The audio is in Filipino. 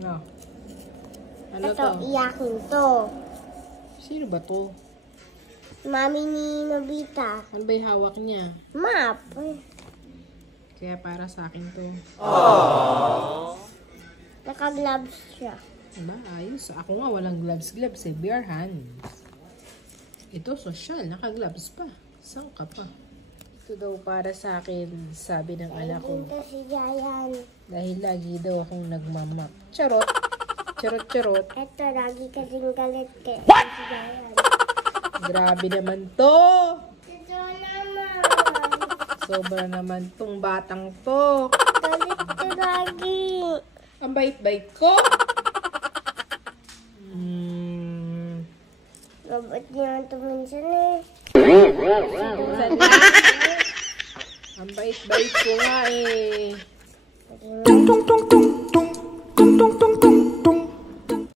Ano? Ano Ito, to? iyakin to. Sino ba to? Mami ni Nobita. Ano ba yung hawak niya? Map. Kaya para sa akin to. Naka-gloves siya. Diba? Ayos. Ako nga walang gloves eh. Bare hands. Ito social. Naka-gloves pa. Saan ka pa? Ito daw para sa akin, sabi ng anak ko. Dito si Jayan. Dahil lagi daw akong nagmamap. Charot. Charot, charot. Ito, lagi kasing galit kay si Jayan. Grabe naman to. Ito naman. Sobra naman tong batang to. Galit to lagi. Ang bait-bait ko. Robot niya ito minsan eh. Saan na? Ang bait-bait ko nga eh. Tung tung tung tung.